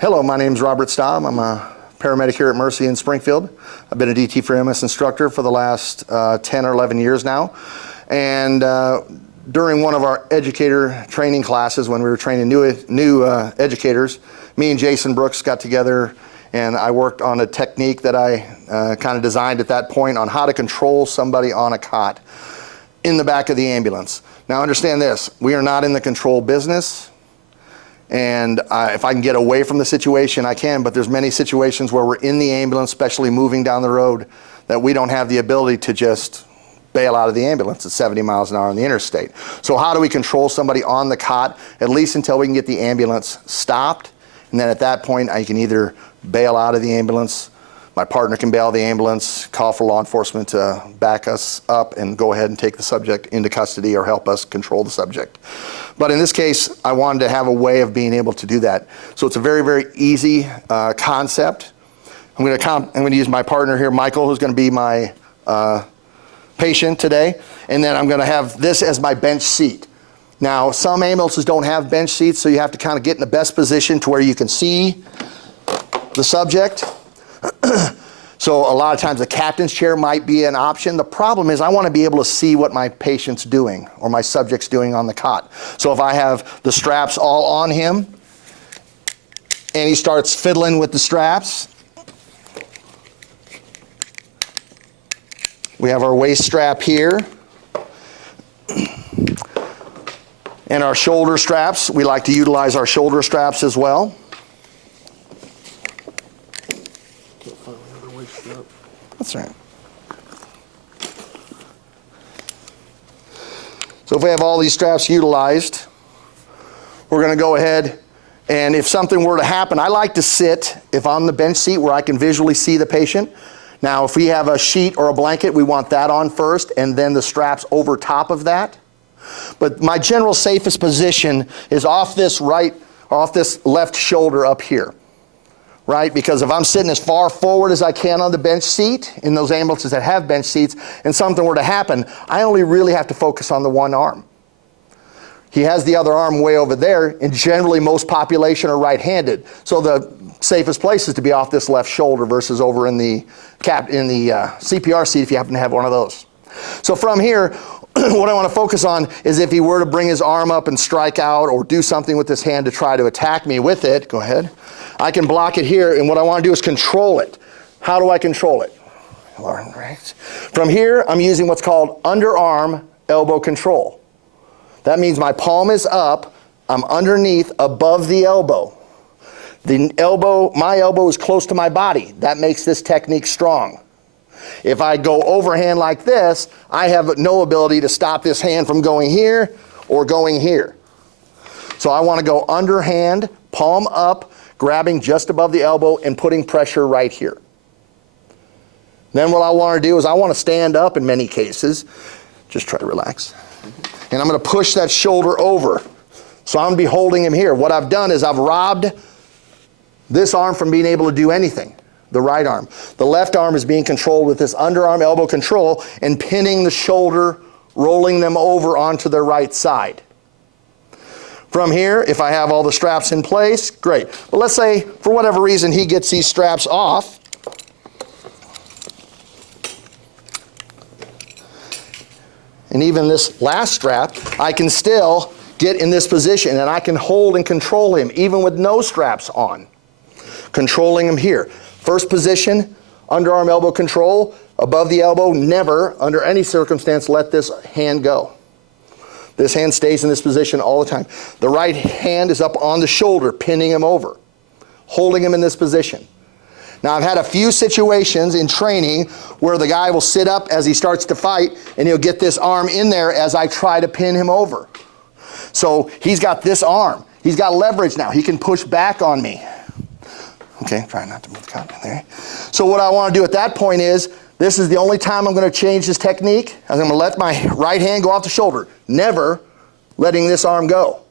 Hello, my name is Robert Staub. I'm a paramedic here at Mercy in Springfield. I've been a DT for EMS instructor for the last 10 or 11 years now. And during one of our educator training classes, when we were training new educators, me and Jason Brooks got together and I worked on a technique that I kind of designed at that point on how to control somebody on a cot in the back of the ambulance. Now understand this, we are not in the control business. And if I can get away from the situation, I can, but there's many situations where we're in the ambulance, especially moving down the road, that we don't have the ability to just bail out of the ambulance at 70 miles an hour on the interstate. So how do we control somebody on the cot, at least until we can get the ambulance stopped? And then at that point, I can either bail out of the ambulance, my partner can bail the ambulance, call for law enforcement to back us up and go ahead and take the subject into custody or help us control the subject. But in this case, I wanted to have a way of being able to do that. So it's a very, very easy concept. I'm going to use my partner here, Michael, who's going to be my patient today. And then I'm going to have this as my bench seat. Now, some ambulances don't have bench seats, so you have to kind of get in the best position to where you can see the subject. So a lot of times the captain's chair might be an option. The problem is I want to be able to see what my patient's doing or my subject's doing on the cot. So if I have the straps all on him and he starts fiddling with the straps, we have our waist strap here and our shoulder straps. We like to utilize our shoulder straps as well. That's right. So if we have all these straps utilized, we're going to go ahead and if something were to happen, I like to sit if I'm on the bench seat where I can visually see the patient. Now if we have a sheet or a blanket, we want that on first and then the straps over top of that. But my general safest position is off this left shoulder up here. Right? Because if I'm sitting as far forward as I can on the bench seat, in those ambulances that have bench seats, and something were to happen, I only really have to focus on the one arm. He has the other arm way over there, and generally most population are right-handed. So the safest place is to be off this left shoulder versus over in the CPR seat if you happen to have one of those. So from here, what I want to focus on is if he were to bring his arm up and strike out or do something with his hand to try to attack me with it, go ahead. I can block it here, and what I want to do is control it. How do I control it? Right. From here, I'm using what's called underarm elbow control. That means my palm is up, I'm underneath, above the elbow. My elbow is close to my body. That makes this technique strong. If I go overhand like this, I have no ability to stop this hand from going here or going here. So I want to go underhand, palm up, grabbing just above the elbow and putting pressure right here. Then what I want to do is I want to stand up in many cases. Just try to relax. And I'm going to push that shoulder over. So I'm going to be holding him here. What I've done is I've robbed this arm from being able to do anything, the right arm. The left arm is being controlled with this underarm elbow control and pinning the shoulder, rolling them over onto the right side. From here, if I have all the straps in place, great. But let's say, for whatever reason, he gets these straps off. And even this last strap, I can still get in this position, and I can hold and control him, even with no straps on. Controlling him here. First position, underarm elbow control, above the elbow, never, under any circumstance, let this hand go. This hand stays in this position all the time. The right hand is up on the shoulder, pinning him over, holding him in this position. Now, I've had a few situations in training where the guy will sit up as he starts to fight, and he'll get this arm in there as I try to pin him over. So he's got this arm. He's got leverage now. He can push back on me. Okay, try not to move the cot in there. So what I want to do at that point is, this is the only time I'm going to change this technique. I'm going to let my right hand go off the shoulder, never letting this arm go.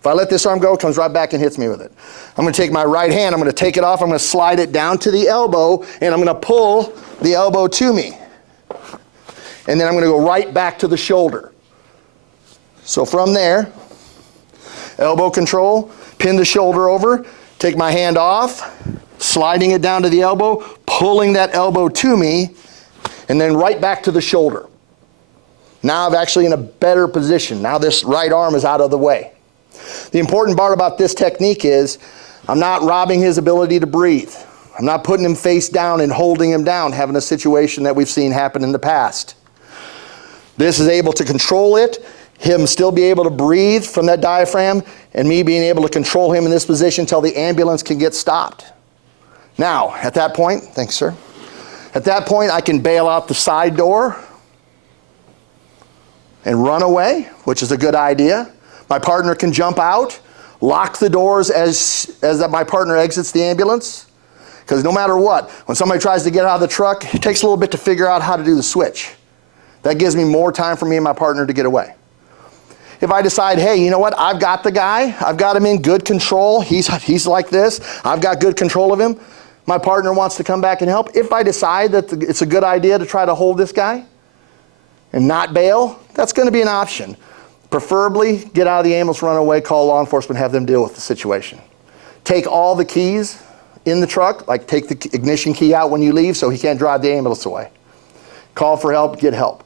If I let this arm go, it comes right back and hits me with it. I'm going to take my right hand, I'm going to take it off, I'm going to slide it down to the elbow, and I'm going to pull the elbow to me. And then I'm going to go right back to the shoulder. So from there, elbow control, pin the shoulder over, Take my hand off, sliding it down to the elbow, pulling that elbow to me, and then right back to the shoulder. Now I'm actually in a better position. Now this right arm is out of the way. The important part about this technique is I'm not robbing his ability to breathe. I'm not putting him face down and holding him down, having a situation that we've seen happen in the past. This is able to control it, him still be able to breathe from that diaphragm, and me being able to control him in this position until the ambulance can get stopped. Now, at that point, thanks, sir. At that point, I can bail out the side door and run away, which is a good idea. My partner can jump out, lock the doors as my partner exits the ambulance. Because no matter what, when somebody tries to get out of the truck, it takes a little bit to figure out how to do the switch. That gives me more time for me and my partner to get away. If I decide, hey, you know what, I've got the guy, I've got him in good control, he's like this, I've got good control of him, my partner wants to come back and help. If I decide that it's a good idea to try to hold this guy and not bail, that's going to be an option. Preferably, get out of the ambulance, run away, call law enforcement, have them deal with the situation. Take all the keys in the truck, like take the ignition key out when you leave so he can't drive the ambulance away. Call for help, get help.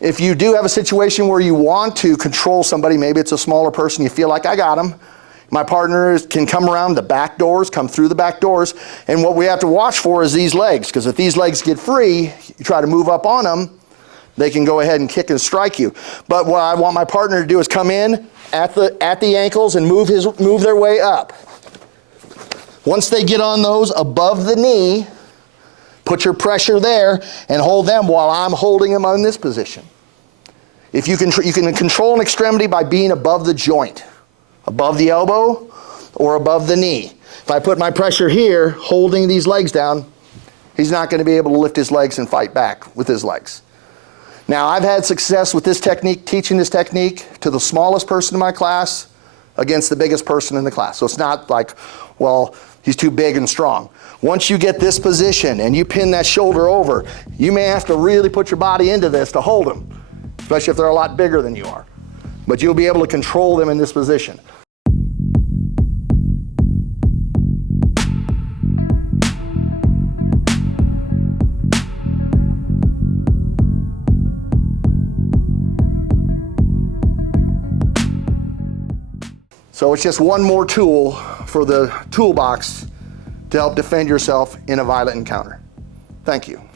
If you do have a situation where you want to control somebody, maybe it's a smaller person, you feel like I got him, my partner can come around the back doors, come through the back doors, and what we have to watch for is these legs, because if these legs get free, you try to move up on them, they can go ahead and kick and strike you. But what I want my partner to do is come in at the ankles and move their way up. Once they get on those above the knee, put your pressure there and hold them while I'm holding them in this position. If you can control an extremity by being above the joint, above the elbow or above the knee. If I put my pressure here, holding these legs down, he's not going to be able to lift his legs and fight back with his legs. Now, I've had success with this technique, teaching this technique to the smallest person in my class against the biggest person in the class. So it's not like, well, he's too big and strong. Once you get this position and you pin that shoulder over, you may have to really put your body into this to hold them, especially if they're a lot bigger than you are. But you'll be able to control them in this position. So it's just one more tool for the toolbox to help defend yourself in a violent encounter. Thank you.